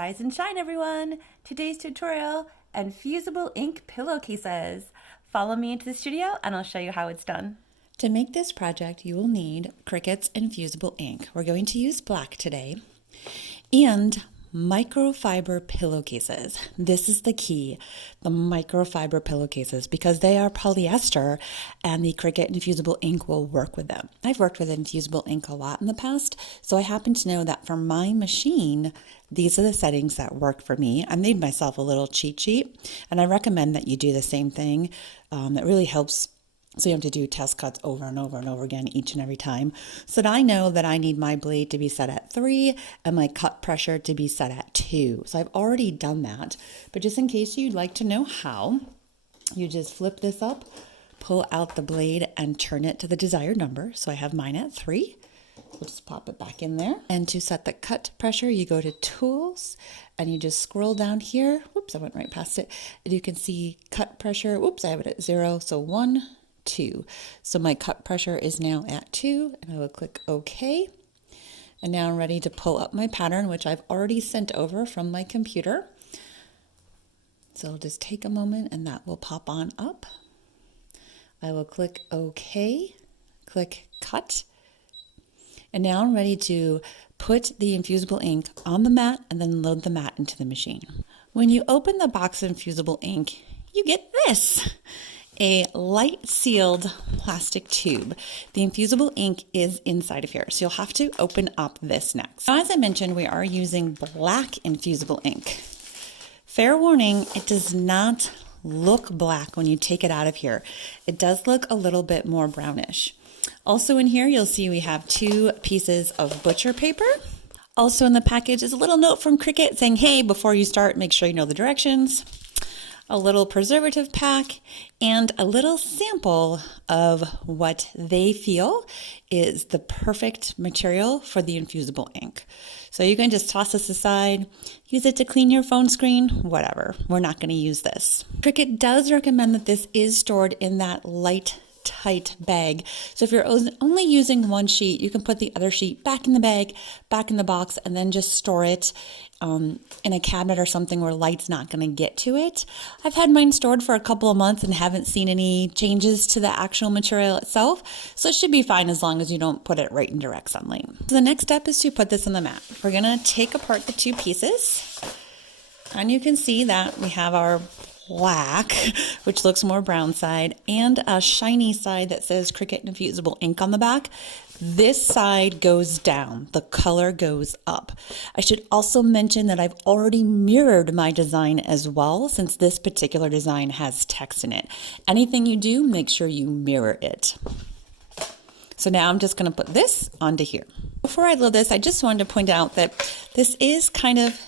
Rise and shine, everyone! Today's tutorial, Infusible Ink pillowcases. Follow me into the studio and I'll show you how it's done. To make this project, you will need Cricut's Infusible Ink. We're going to use black today. And microfiber pillowcases. This is the key, the microfiber pillowcases, because they are polyester and the Cricut Infusible Ink will work with them. I've worked with Infusible Ink a lot in the past, so I happen to know that for my machine, these are the settings that work for me. I made myself a little cheat sheet, and I recommend that you do the same thing. That really helps. So you have to do test cuts over and over and over again each and every time. So that I know that I need my blade to be set at 3 and my cut pressure to be set at 2. So I've already done that. But just in case you'd like to know how, you just flip this up, pull out the blade and turn it to the desired number. So I have mine at 3. We'll just pop it back in there. And to set the cut pressure, you go to Tools and you just scroll down here. Whoops, I went right past it. And you can see cut pressure. Whoops, I have it at 0. So 1, 2. So my cut pressure is now at 2, and I will click OK. And now I'm ready to pull up my pattern, which I've already sent over from my computer. So I'll just take a moment and that will pop on up. I will click OK, click Cut. And now I'm ready to put the Infusible Ink on the mat and then load the mat into the machine. When you open the box of Infusible Ink, you get this. A light sealed plastic tube. The Infusible Ink is inside of here, so you'll have to open up this next. Now, as I mentioned, we are using black Infusible Ink. Fair warning, it does not look black when you take it out of here. It does look a little bit more brownish. Also in here, you'll see we have 2 pieces of butcher paper. Also in the package is a little note from Cricut saying, hey, before you start, make sure you know the directions. A little preservative pack, and a little sample of what they feel is the perfect material for the Infusible Ink. So you can just toss this aside, use it to clean your phone screen, whatever. We're not going to use this. Cricut does recommend that this is stored in that light, tight bag. So if you're only using one sheet, you can put the other sheet back in the bag, back in the box, and then just store it in a cabinet or something where light's not going to get to it. I've had mine stored for a couple of months and haven't seen any changes to the actual material itself. So it should be fine as long as you don't put it right in direct sunlight. So the next step is to put this on the mat. We're going to take apart the 2 pieces. And you can see that we have our black, which looks more brown side, and a shiny side that says Cricut Infusible Ink on the back. This side goes down, the color goes up. I should also mention that I've already mirrored my design as well, since this particular design has text in it. Anything you do, make sure you mirror it. So now I'm just going to put this onto here. Before I load this, I just wanted to point out that this is kind of,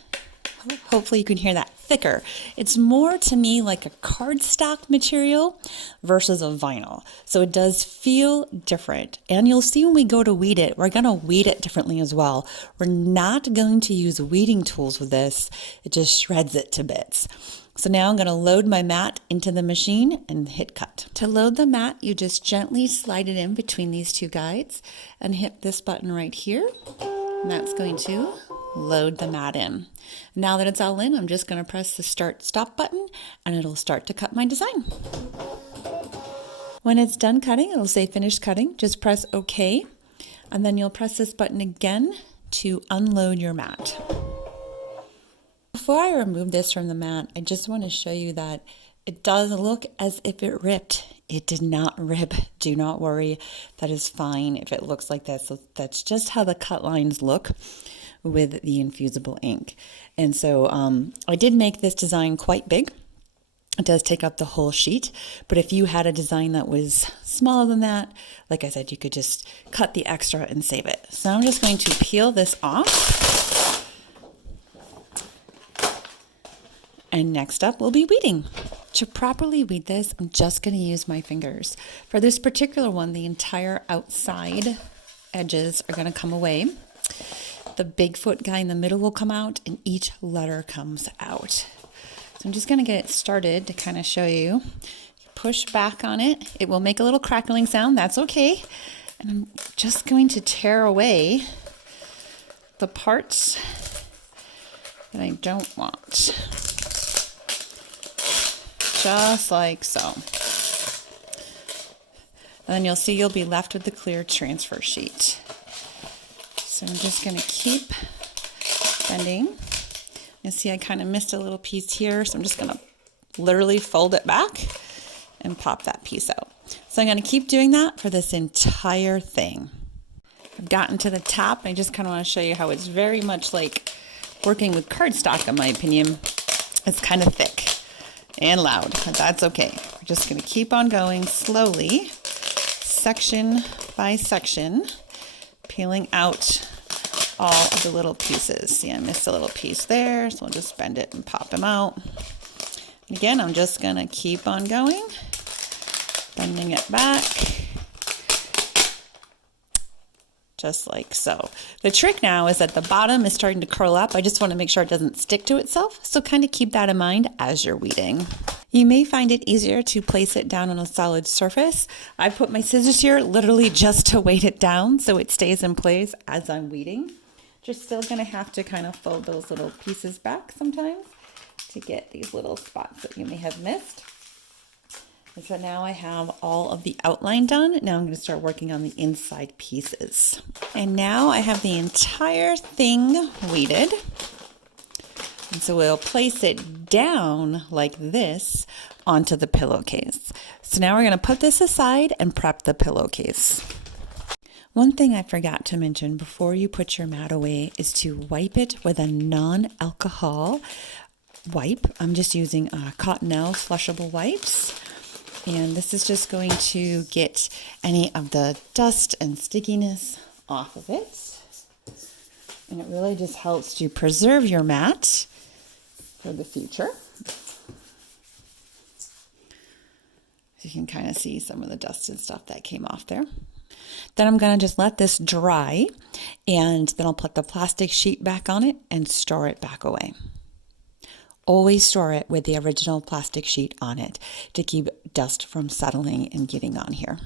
hopefully you can hear that, thicker. It's more to me like a cardstock material versus a vinyl. So it does feel different. And you'll see when we go to weed it, we're going to weed it differently as well. We're not going to use weeding tools with this. It just shreds it to bits. So now I'm going to load my mat into the machine and hit cut. To load the mat, you just gently slide it in between these 2 guides and hit this button right here. And that's going to load the mat in. Now that it's all in, I'm just going to press the start stop button and it'll start to cut my design. When it's done cutting, it'll say finished cutting. Just press OK, and then you'll press this button again to unload your mat. Before I remove this from the mat, I just want to show you that it does look as if it ripped. It did not rip. Do not worry. That is fine if it looks like that. So that's just how the cut lines look with the Infusible Ink. And so I did make this design quite big. It does take up the whole sheet, but if you had a design that was smaller than that, like I said, you could just cut the extra and save it. So I'm just going to peel this off. And next up will be weeding. To properly weed this, I'm just going to use my fingers. For this particular one, the entire outside edges are going to come away. The Bigfoot guy in the middle will come out, and each letter comes out. So I'm just going to get it started to kind of show you. Push back on it. It will make a little crackling sound. That's okay. And I'm just going to tear away the parts that I don't want. Just like so. And then you'll see you'll be left with the clear transfer sheet. So I'm just going to keep bending. You see I kind of missed a little piece here, so I'm just going to literally fold it back and pop that piece out. So I'm going to keep doing that for this entire thing. I've gotten to the top. I just kind of want to show you how it's very much like working with cardstock, in my opinion. It's kind of thick and loud, but that's okay. We're just going to keep on going slowly, section by section, peeling out all of the little pieces. See, I missed a little piece there, so we'll just bend it and pop them out. And again, I'm just going to keep on going, bending it back, just like so. The trick now is that the bottom is starting to curl up. I just want to make sure it doesn't stick to itself, so kind of keep that in mind as you're weeding. You may find it easier to place it down on a solid surface. I put my scissors here literally just to weight it down so it stays in place as I'm weeding. Just still going to have to kind of fold those little pieces back sometimes to get these little spots that you may have missed. And so now I have all of the outline done. Now I'm going to start working on the inside pieces. And now I have the entire thing weeded. And so we'll place it down like this onto the pillowcase. So now we're going to put this aside and prep the pillowcase. One thing I forgot to mention before you put your mat away is to wipe it with a non-alcohol wipe. I'm just using Cottonelle flushable wipes. And this is just going to get any of the dust and stickiness off of it. And it really just helps to preserve your mat for the future. You can kind of see some of the dust and stuff that came off there. Then I'm going to just let this dry, and then I'll put the plastic sheet back on it and store it back away. Always store it with the original plastic sheet on it to keep dust from settling and getting on here.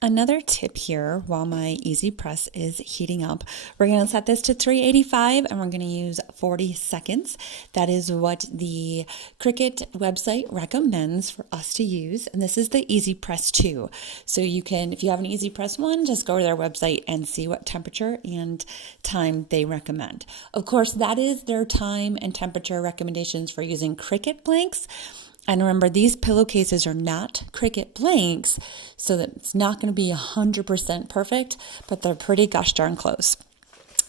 Another tip here, while my easy press is heating up, we're going to set this to 385 and we're going to use 40 seconds. That is what the Cricut website recommends for us to use. And this is the Easy Press 2. So you can, if you have an Easy Press 1, just go to their website and see what temperature and time they recommend. Of course, that is their time and temperature recommendations for using Cricut blanks. And remember, these pillowcases are not Cricut blanks, so that it's not going to be 100% perfect, but they're pretty gosh darn close.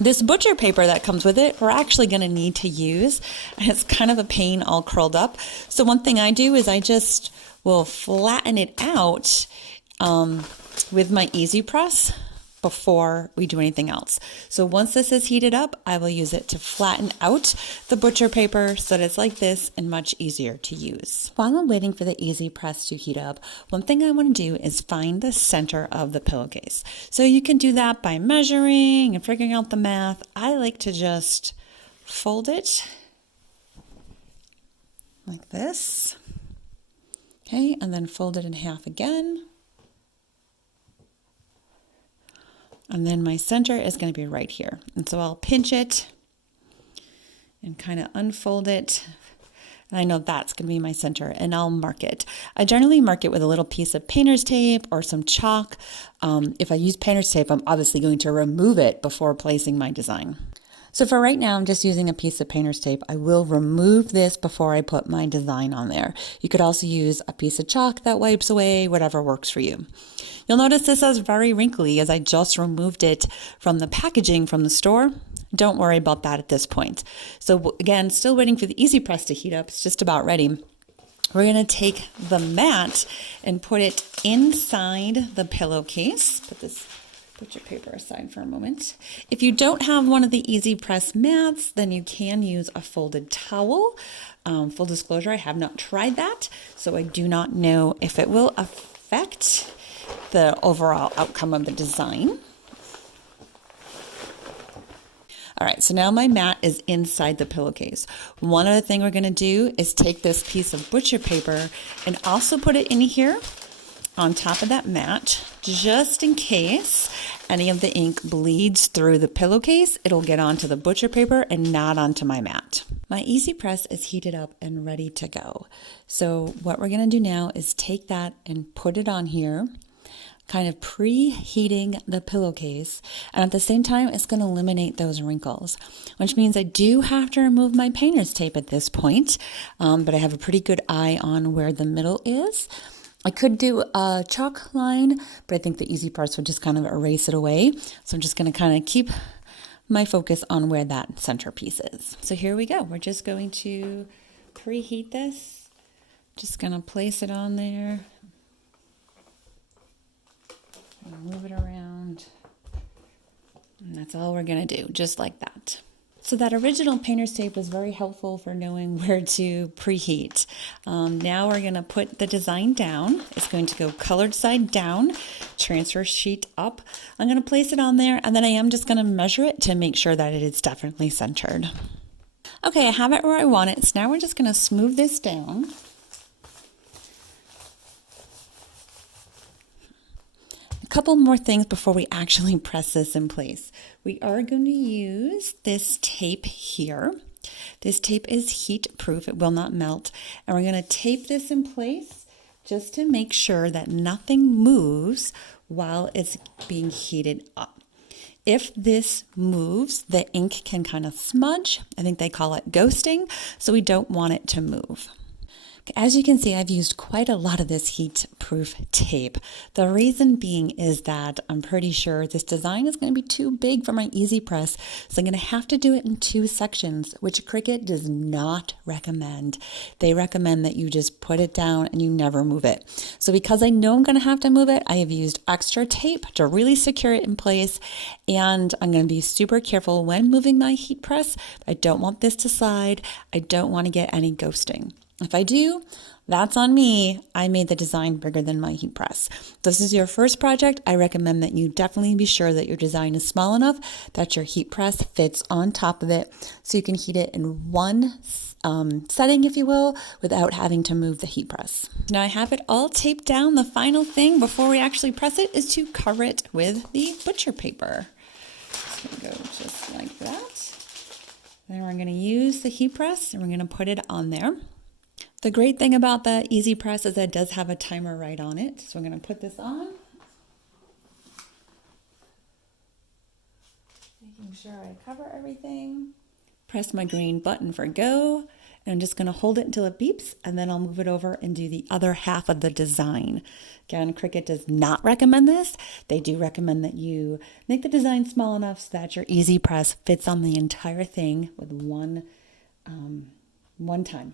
This butcher paper that comes with it, we're actually going to need to use, and it's kind of a pain all curled up. So one thing I do is I just will flatten it out with my Easy Press before we do anything else. So once this is heated up, I will use it to flatten out the butcher paper so that it's like this and much easier to use. While I'm waiting for the Easy Press to heat up, one thing I want to do is find the center of the pillowcase. So you can do that by measuring and figuring out the math. I like to just fold it like this. Okay, and then fold it in half again. And then my center is going to be right here. And so I'll pinch it and kind of unfold it. And I know that's going to be my center, and I'll mark it. I generally mark it with a little piece of painter's tape or some chalk. If I use painter's tape, I'm obviously going to remove it before placing my design. So for right now, I'm just using a piece of painter's tape. I will remove this before I put my design on there. You could also use a piece of chalk that wipes away, whatever works for you. You'll notice this is very wrinkly as I just removed it from the packaging from the store. Don't worry about that at this point. So again, still waiting for the Easy Press to heat up. It's just about ready. We're going to take the mat and put it inside the pillowcase. Put your paper aside for a moment. If you don't have one of the Easy Press mats, then you can use a folded towel. Full disclosure, I have not tried that, so I do not know if it will affect the overall outcome of the design. All right, so now my mat is inside the pillowcase. One other thing we're gonna do is take this piece of butcher paper and also put it in here on top of that mat, just in case any of the ink bleeds through the pillowcase. It'll get onto the butcher paper and not onto my mat. My Easy Press is heated up and ready to go. So what we're going to do now is take that and put it on here, kind of preheating the pillowcase, and at the same time it's going to eliminate those wrinkles, which means I do have to remove my painter's tape at this point, but I have a pretty good eye on where the middle is. I could do a chalk line, but I think the Easy Press would just kind of erase it away, so I'm just going to kind of keep my focus on where that centerpiece is. So here we go. We're just going to preheat this. Just going to place it on there. Move it around. And that's all we're going to do, just like that. So that original painter's tape was very helpful for knowing where to preheat. Now we're going to put the design down. It's going to go colored side down, transfer sheet up. I'm going to place it on there, and then I am just going to measure it to make sure that it is definitely centered. Okay, I have it where I want it. So now we're just going to smooth this down. Couple more things before we actually press this in place. We are going to use this tape here. This tape is heat proof, it will not melt. And we're going to tape this in place just to make sure that nothing moves while it's being heated up. If this moves, the ink can kind of smudge. I think they call it ghosting, so we don't want it to move. As you can see, I've used quite a lot of this heat-proof tape. The reason being is that I'm pretty sure this design is going to be too big for my Easy Press, so I'm going to have to do it in 2 sections, which Cricut does not recommend. They recommend that you just put it down and you never move it. So because I know I'm going to have to move it, I have used extra tape to really secure it in place, and I'm going to be super careful when moving my heat press. I don't want this to slide. I don't want to get any ghosting. If I do, that's on me. I made the design bigger than my heat press. If this is your first project, I recommend that you definitely be sure that your design is small enough that your heat press fits on top of it so you can heat it in one setting, if you will, without having to move the heat press. Now I have it all taped down. The final thing before we actually press it is to cover it with the butcher paper. It's going to go just like that. Then we're going to use the heat press and we're going to put it on there. The great thing about the Easy Press is that it does have a timer right on it. So I'm going to put this on. Making sure I cover everything. Press my green button for go. And I'm just going to hold it until it beeps, and then I'll move it over and do the other half of the design. Again, Cricut does not recommend this. They do recommend that you make the design small enough so that your Easy Press fits on the entire thing with one time.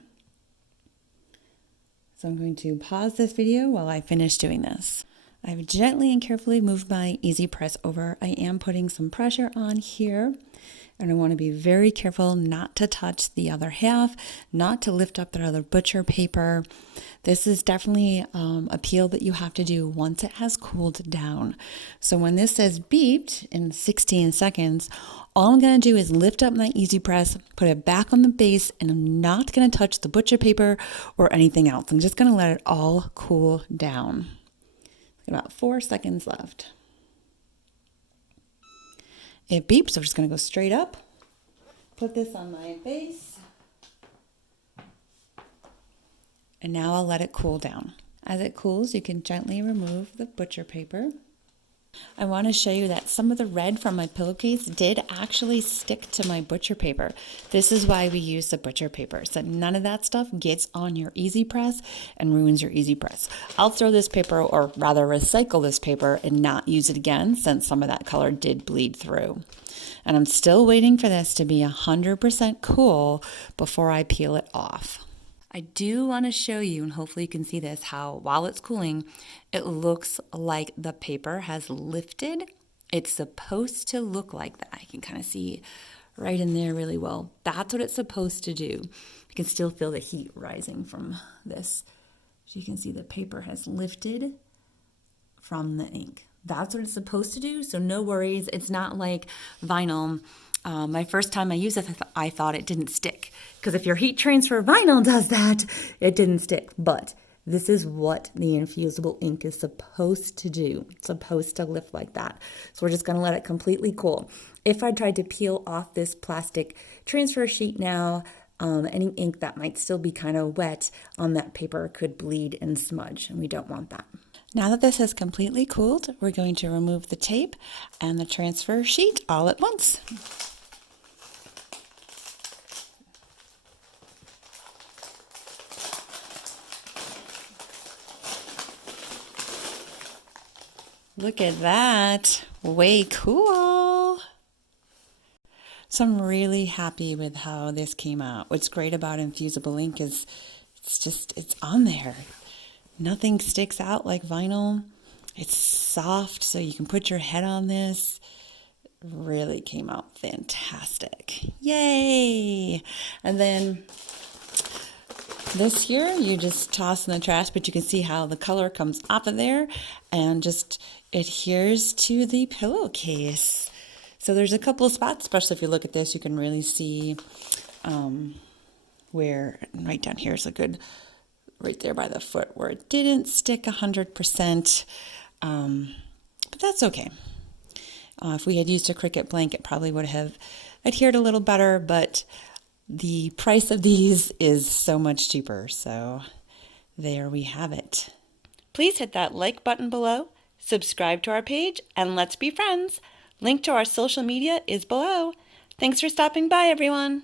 So I'm going to pause this video while I finish doing this. I've gently and carefully moved my Easy Press over. I am putting some pressure on here, and I want to be very careful not to touch the other half, not to lift up the other butcher paper. This is definitely a peel that you have to do once it has cooled down. So when this says beeped in 16 seconds, all I'm going to do is lift up my Easy Press, put it back on the base, and I'm not going to touch the butcher paper or anything else. I'm just going to let it all cool down. About 4 seconds left. It beeps, so we're just going to go straight up. Put this on my base. And now I'll let it cool down. As it cools, you can gently remove the butcher paper. I want to show you that some of the red from my pillowcase did actually stick to my butcher paper. This is why we use the butcher paper, so none of that stuff gets on your Easy Press and ruins your Easy Press. I'll throw this paper, or rather recycle this paper, and not use it again since some of that color did bleed through. And I'm still waiting for this to be 100% cool before I peel it off. I do want to show you, and hopefully you can see this, how while it's cooling, it looks like the paper has lifted. It's supposed to look like that. I can kind of see right in there really well. That's what it's supposed to do. You can still feel the heat rising from this. So you can see the paper has lifted from the ink. That's what it's supposed to do, so no worries. It's not like vinyl. My first time I used it, I thought it didn't stick. Because if your heat transfer vinyl does that, it didn't stick. But this is what the infusible ink is supposed to do. It's supposed to lift like that. So we're just going to let it completely cool. If I tried to peel off this plastic transfer sheet now, any ink that might still be kind of wet on that paper could bleed and smudge, and we don't want that. Now that this has completely cooled, we're going to remove the tape and the transfer sheet all at once. Look at that. Way cool. So I'm really happy with how this came out. What's great about Infusible Ink is it's on there. Nothing sticks out like vinyl. It's soft, so you can put your head on this. Really came out fantastic. Yay! And then this here, you just toss in the trash, but you can see how the color comes off of there and just adheres to the pillowcase. So there's a couple of spots, especially if you look at this, you can really see where, right down here is a good, right there by the foot where it didn't stick 100%, but that's okay. If we had used a Cricut blank, it probably would have adhered a little better, but the price of these is so much cheaper, so there we have it. Please hit that like button below, subscribe to our page, and let's be friends. Link to our social media is below. Thanks for stopping by, everyone.